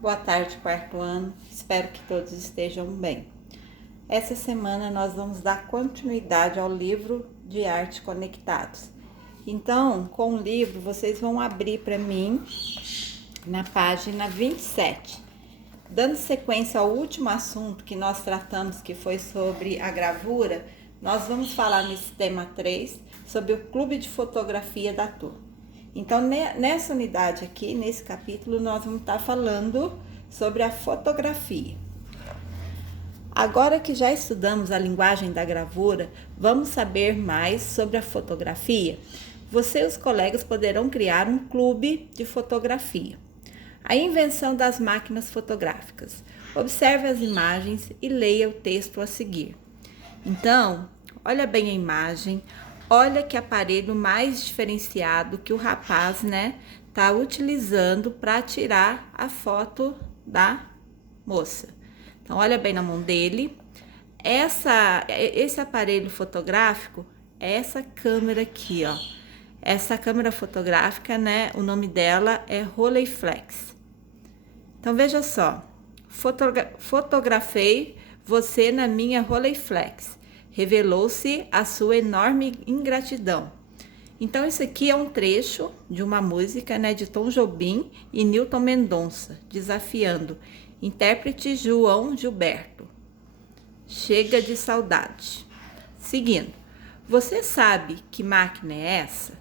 Boa tarde, quarto ano. Espero que todos estejam bem. Essa semana nós vamos dar continuidade ao livro de arte Conectados. Então, com o livro, vocês vão abrir para mim na página 27. Dando sequência ao último assunto que nós tratamos, que foi sobre a gravura, nós vamos falar nesse tema 3 sobre o clube de fotografia da turma. Então, nessa unidade aqui, nesse capítulo, nós vamos estar falando sobre a fotografia. Agora que já estudamos a linguagem da gravura, vamos saber mais sobre a fotografia. Você e os colegas poderão criar um clube de fotografia. A invenção das máquinas fotográficas. Observe as imagens e leia o texto a seguir. Então, olha bem a imagem. Olha que aparelho mais diferenciado que o rapaz, tá utilizando para tirar a da moça. Então, olha bem na mão dele. Esse aparelho fotográfico é essa câmera aqui, ó. Essa câmera fotográfica, o nome dela é Rolleiflex. Então, veja só. Fotografei você na minha Rolleiflex. Revelou-se a sua enorme ingratidão. Então, isso aqui é um trecho de uma música, de Tom Jobim e Newton Mendonça, Desafiando. Intérprete João Gilberto. Chega de saudade. Seguindo. Você sabe que máquina é essa?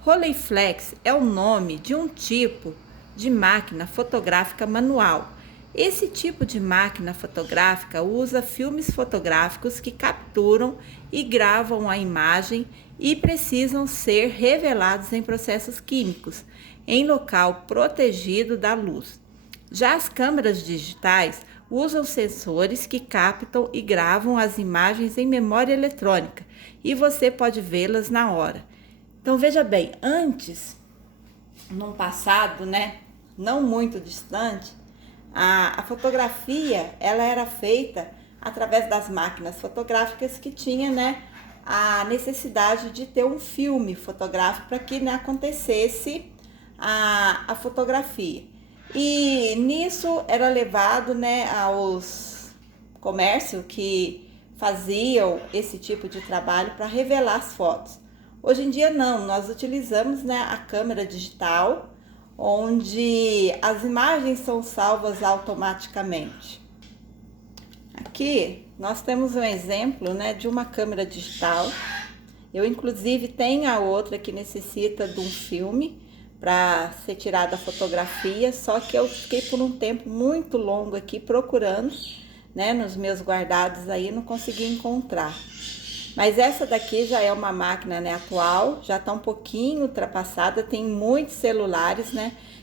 Rolleiflex é o nome de um tipo de máquina fotográfica manual. Esse tipo de máquina fotográfica usa filmes fotográficos que capturam e gravam a imagem e precisam ser revelados em processos químicos, em local protegido da luz. Já as câmeras digitais usam sensores que captam e gravam as imagens em memória eletrônica e você pode vê-las na hora. Então veja bem, antes, num passado, não muito distante, a fotografia ela era feita através das máquinas fotográficas que tinha a necessidade de ter um filme fotográfico para que acontecesse a fotografia. E nisso era levado aos comércios que faziam esse tipo de trabalho para revelar as fotos. Hoje em dia não, nós utilizamos a câmera digital, onde as imagens são salvas automaticamente. Aqui nós temos um exemplo de uma câmera digital. Eu inclusive tenho a outra que necessita de um filme para ser tirada a fotografia, só que eu fiquei por um tempo muito longo aqui procurando, nos meus guardados aí, não consegui encontrar. Mas essa daqui já é uma máquina atual, já está um pouquinho ultrapassada, tem muitos celulares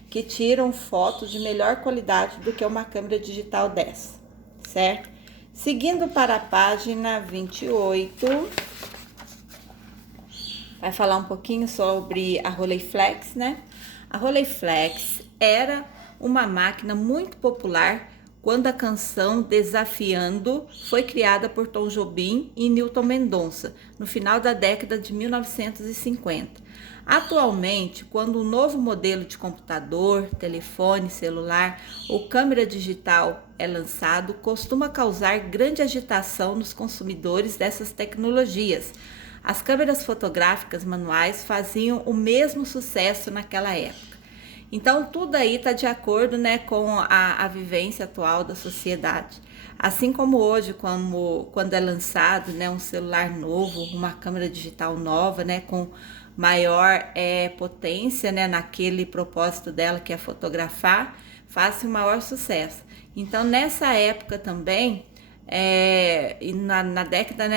que tiram fotos de melhor qualidade do que uma câmera digital dessa, certo? Seguindo para a página 28, vai falar um pouquinho sobre a Rolleiflex, A Rolleiflex era uma máquina muito popular quando a canção Desafiando foi criada por Tom Jobim e Newton Mendonça, no final da década de 1950. Atualmente, quando um novo modelo de computador, telefone, celular ou câmera digital é lançado, costuma causar grande agitação nos consumidores dessas tecnologias. As câmeras fotográficas manuais faziam o mesmo sucesso naquela época. Então, tudo aí está de acordo com a vivência atual da sociedade. Assim como hoje, quando é lançado um celular novo, uma câmera digital nova, com maior potência naquele propósito dela, que é fotografar, faz o maior sucesso. Então, nessa época também, na década,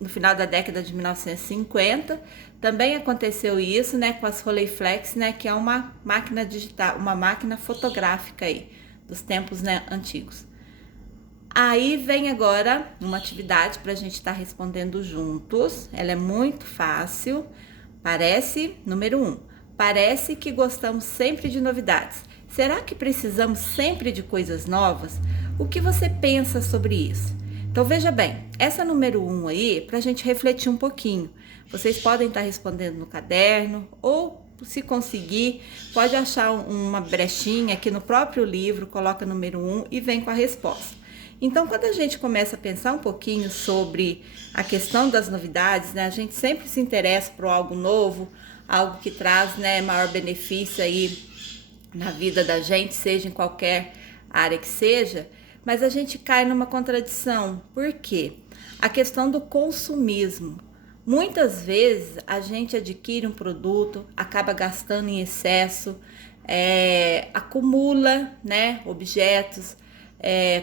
no final da década de 1950, também aconteceu isso, com as Rolleiflex, que é uma máquina digital, uma máquina fotográfica aí, dos tempos, antigos. Aí vem agora uma atividade para a gente estar respondendo juntos. Ela é muito fácil. Número 1, parece que gostamos sempre de novidades. Será que precisamos sempre de coisas novas? O que você pensa sobre isso? Então veja bem, essa número 1 aí, para a gente refletir um pouquinho. Vocês podem estar respondendo no caderno ou se conseguir, pode achar uma brechinha aqui no próprio livro, coloca número 1 e vem com a resposta. Então, quando a gente começa a pensar um pouquinho sobre a questão das novidades, né, a gente sempre se interessa por algo novo, algo que traz, né, maior benefício aí na vida da gente, seja em qualquer área que seja, mas a gente cai numa contradição. Por quê? A questão do consumismo. Muitas vezes a gente adquire um produto, acaba gastando em excesso, acumula, né, objetos,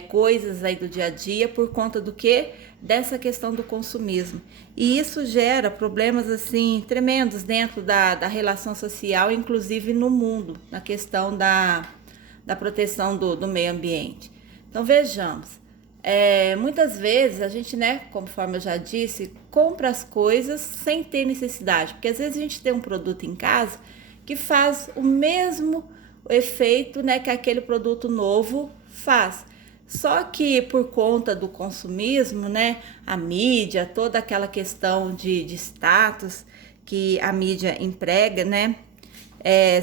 coisas aí do dia a dia por conta do quê? Dessa questão do consumismo. E isso gera problemas assim tremendos dentro da relação social, inclusive no mundo, na questão da proteção do meio ambiente. Então vejamos, muitas vezes a gente, né, conforme eu já disse, compra as coisas sem ter necessidade, porque às vezes a gente tem um produto em casa que faz o mesmo efeito, né, que aquele produto novo faz. Só que por conta do consumismo, né, a mídia, toda aquela questão de status que a mídia emprega, né,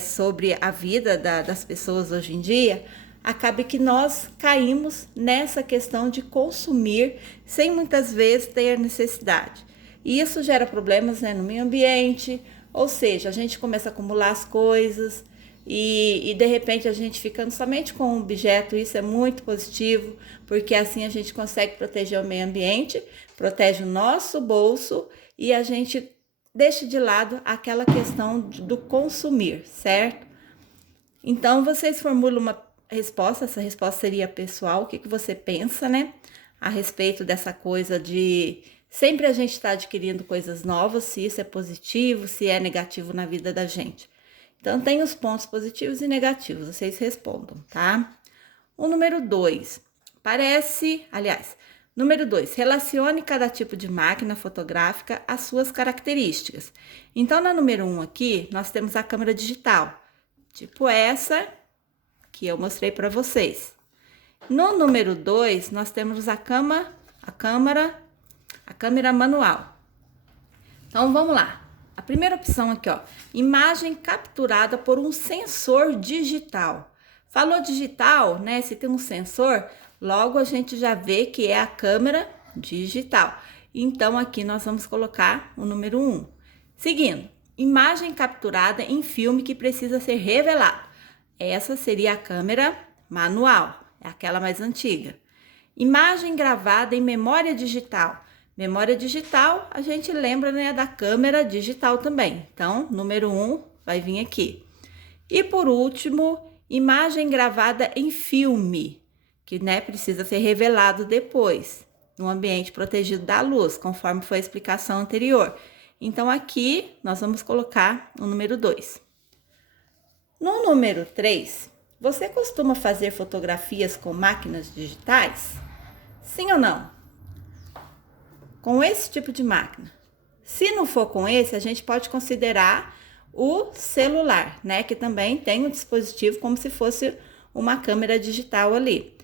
sobre a vida das pessoas hoje em dia, acaba que nós caímos nessa questão de consumir sem muitas vezes ter necessidade. E isso gera problemas, né, no meio ambiente, ou seja, a gente começa a acumular as coisas e de repente a gente ficando somente com um objeto. Isso é muito positivo, porque assim a gente consegue proteger o meio ambiente, protege o nosso bolso e a gente deixa de lado aquela questão do consumir, certo? Então vocês formulam uma resposta, essa resposta seria pessoal, o que você pensa, né, a respeito dessa coisa de sempre a gente estar adquirindo coisas novas, se isso é positivo, se é negativo na vida da gente. Então tem os pontos positivos e negativos, vocês respondam, tá? O número 2, número 2, relacione cada tipo de máquina fotográfica às suas características. Então na número 1 aqui, nós temos a câmera digital, tipo essa que eu mostrei para vocês. No número 2, nós temos a câmera manual. Então, vamos lá. A primeira opção aqui, ó, imagem capturada por um sensor digital. Falou digital, né? Se tem um sensor, logo a gente já vê que é a câmera digital. Então, aqui nós vamos colocar o número 1. Seguindo, imagem capturada em filme que precisa ser revelado. Essa seria a câmera manual, é aquela mais antiga. Imagem gravada em memória digital. Memória digital, a gente lembra, né, da câmera digital também. Então, número 1 vai vir aqui. E por último, imagem gravada em filme, que, né, precisa ser revelado depois, no ambiente protegido da luz, conforme foi a explicação anterior. Então, aqui nós vamos colocar o número 2. No número 3, você costuma fazer fotografias com máquinas digitais? Sim ou não? Com esse tipo de máquina. Se não for com esse, a gente pode considerar o celular, né? Que também tem um dispositivo como se fosse uma câmera digital ali.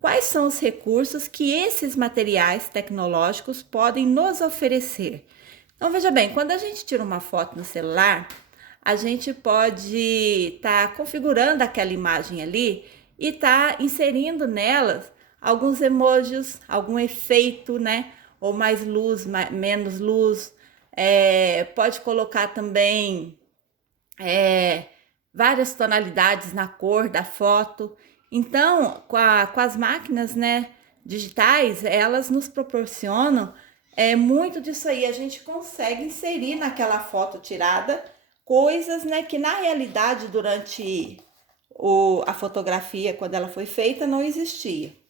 Quais são os recursos que esses materiais tecnológicos podem nos oferecer? Então, veja bem, quando a gente tira uma foto no celular, a gente pode estar configurando aquela imagem ali e estar inserindo nelas alguns emojis, algum efeito, né? Ou mais luz, menos luz. Pode colocar também várias tonalidades na cor da foto. Então, com as máquinas, né, digitais, elas nos proporcionam muito disso aí. A gente consegue inserir naquela foto tirada coisas, né, que na realidade durante a fotografia, quando ela foi feita, não existia.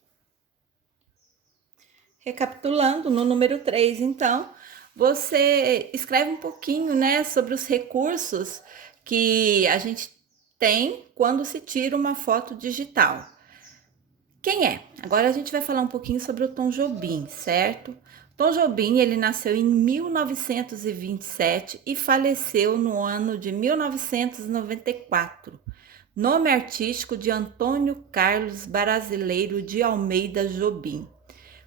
Recapitulando, no número 3, então, você escreve um pouquinho, né, sobre os recursos que a gente tem quando se tira uma foto digital. Quem é? Agora a gente vai falar um pouquinho sobre o Tom Jobim, certo? Tom Jobim, ele nasceu em 1927 e faleceu no ano de 1994. Nome artístico de Antônio Carlos Brasileiro de Almeida Jobim.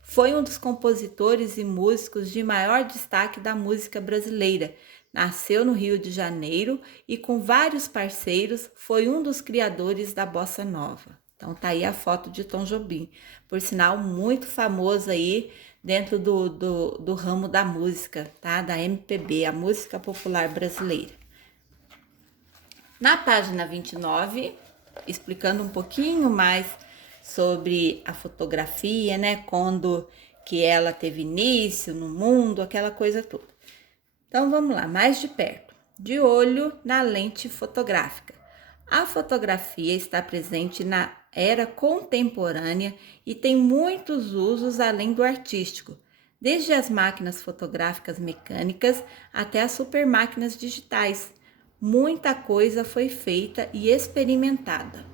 Foi um dos compositores e músicos de maior destaque da música brasileira, Nasceu no Rio de Janeiro e com vários parceiros foi um dos criadores da Bossa Nova. Então tá aí a foto de Tom Jobim, por sinal muito famoso aí dentro do ramo da música, tá? Da MPB, a música popular brasileira. Na página 29, explicando um pouquinho mais sobre a fotografia, né? Quando que ela teve início no mundo, aquela coisa toda. Então vamos lá, mais de perto. De olho na lente fotográfica. A fotografia está presente na era contemporânea e tem muitos usos além do artístico, desde as máquinas fotográficas mecânicas até as supermáquinas digitais. Muita coisa foi feita e experimentada.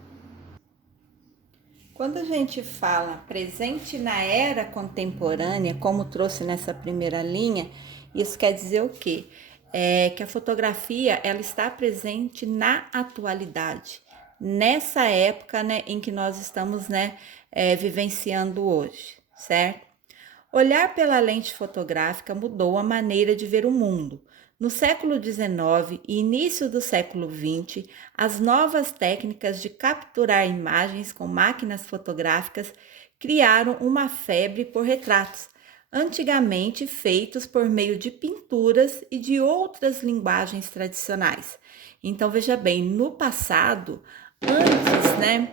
Quando a gente fala presente na era contemporânea, como trouxe nessa primeira linha, isso quer dizer o quê? Que a fotografia ela está presente na atualidade, nessa época, né, em que nós estamos, né, vivenciando hoje, certo? Olhar pela lente fotográfica mudou a maneira de ver o mundo. No século XIX e início do século XX, as novas técnicas de capturar imagens com máquinas fotográficas criaram uma febre por retratos, antigamente feitos por meio de pinturas e de outras linguagens tradicionais. Então, veja bem, no passado, antes, né,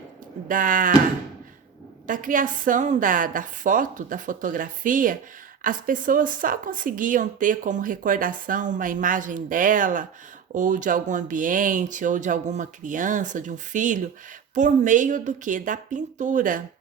da criação da foto, da fotografia, as pessoas só conseguiam ter como recordação uma imagem dela, ou de algum ambiente, ou de alguma criança, ou de um filho, por meio do que? Da pintura.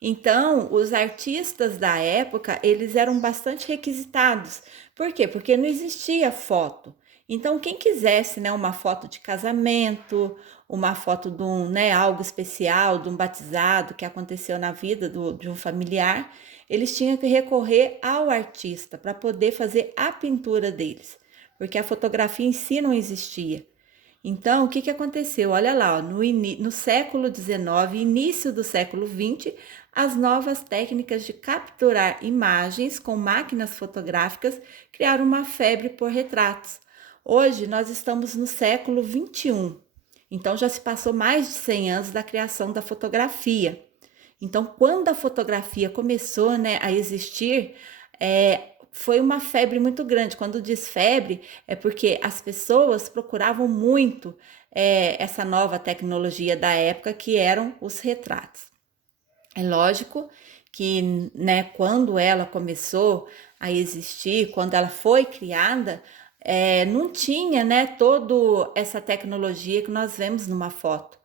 Então, os artistas da época, eles eram bastante requisitados. Por quê? Porque não existia foto. Então, quem quisesse, né, uma foto de casamento, uma foto de um, né, algo especial, de um batizado que aconteceu na vida de um familiar, eles tinham que recorrer ao artista para poder fazer a pintura deles, porque a fotografia em si não existia. Então, o que aconteceu? Olha lá, ó, no século XIX, início do século XX, as novas técnicas de capturar imagens com máquinas fotográficas criaram uma febre por retratos. Hoje, nós estamos no século XXI, então já se passou mais de 100 anos da criação da fotografia. Então, quando a fotografia começou, né, a existir, foi uma febre muito grande. Quando diz febre, é porque as pessoas procuravam muito essa nova tecnologia da época, que eram os retratos. É lógico que, né, quando ela começou a existir, quando ela foi criada, não tinha, né, toda essa tecnologia que nós vemos numa foto.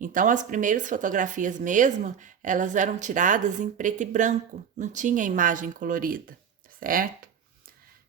Então, as primeiras fotografias mesmo, elas eram tiradas em preto e branco, não tinha imagem colorida, certo?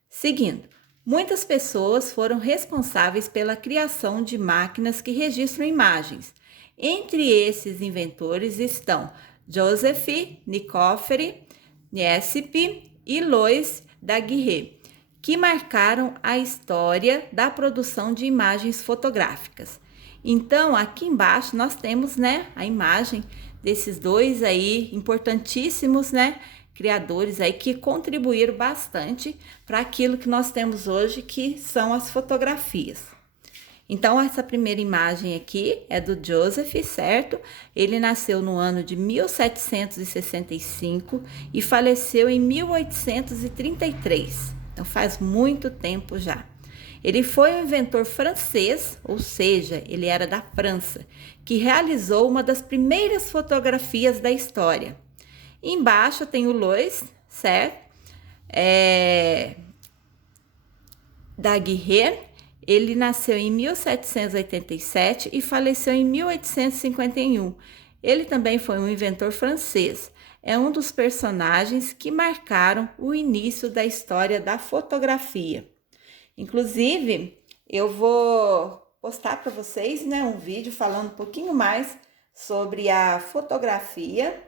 Seguindo, muitas pessoas foram responsáveis pela criação de máquinas que registram imagens. Entre esses inventores estão Joseph Nicofferi, Niesp e Louis Daguerre, que marcaram a história da produção de imagens fotográficas. Então, aqui embaixo nós temos, né, a imagem desses dois aí importantíssimos, né, criadores aí que contribuíram bastante para aquilo que nós temos hoje, que são as fotografias. Então, essa primeira imagem aqui é do Joseph, certo? Ele nasceu no ano de 1765 e faleceu em 1833. Então, faz muito tempo já. Ele foi um inventor francês, ou seja, ele era da França, que realizou uma das primeiras fotografias da história. Embaixo tem o Louis, certo? Daguerre, ele nasceu em 1787 e faleceu em 1851. Ele também foi um inventor francês. É um dos personagens que marcaram o início da história da fotografia. Inclusive, eu vou postar para vocês, né, um vídeo falando um pouquinho mais sobre a fotografia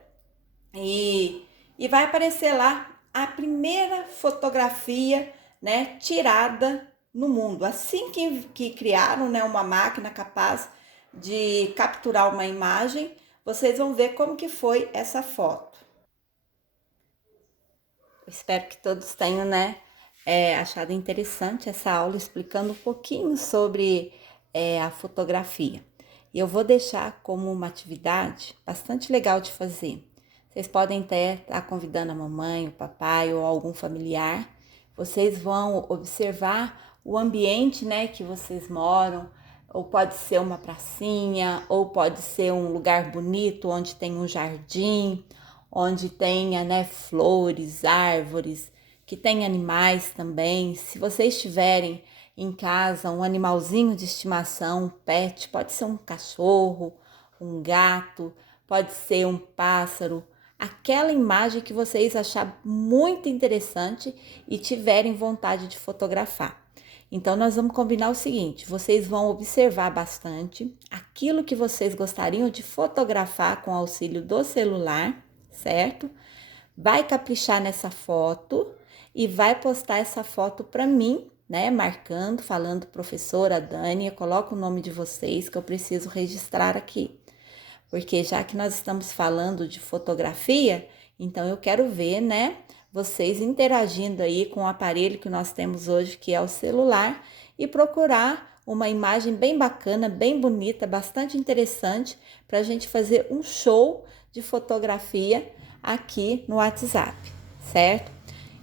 e vai aparecer lá a primeira fotografia, né, tirada no mundo. Assim que criaram, né, uma máquina capaz de capturar uma imagem, vocês vão ver como que foi essa foto. Eu espero que todos tenham, né, achado interessante essa aula explicando um pouquinho sobre a fotografia. E eu vou deixar como uma atividade bastante legal de fazer. Vocês podem até estar convidando a mamãe, o papai ou algum familiar. Vocês vão observar o ambiente, né, que vocês moram, ou pode ser uma pracinha, ou pode ser um lugar bonito onde tem um jardim, onde tenha, né, flores, árvores, que tem animais também. Se vocês tiverem em casa um animalzinho de estimação, um pet, pode ser um cachorro, um gato, pode ser um pássaro, aquela imagem que vocês acharem muito interessante e tiverem vontade de fotografar. Então, nós vamos combinar o seguinte: vocês vão observar bastante aquilo que vocês gostariam de fotografar com auxílio do celular, certo? Vai caprichar nessa foto e vai postar essa foto para mim, né? Marcando, falando professora Dani, coloca o nome de vocês que eu preciso registrar aqui. Porque já que nós estamos falando de fotografia, então eu quero ver, né, vocês interagindo aí com o aparelho que nós temos hoje, que é o celular, e procurar uma imagem bem bacana, bem bonita, bastante interessante, para a gente fazer um show de fotografia aqui no WhatsApp, certo?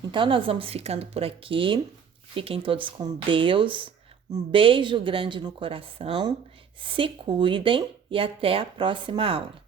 Então nós vamos ficando por aqui. Fiquem todos com Deus. Um beijo grande no coração. Se cuidem e até a próxima aula.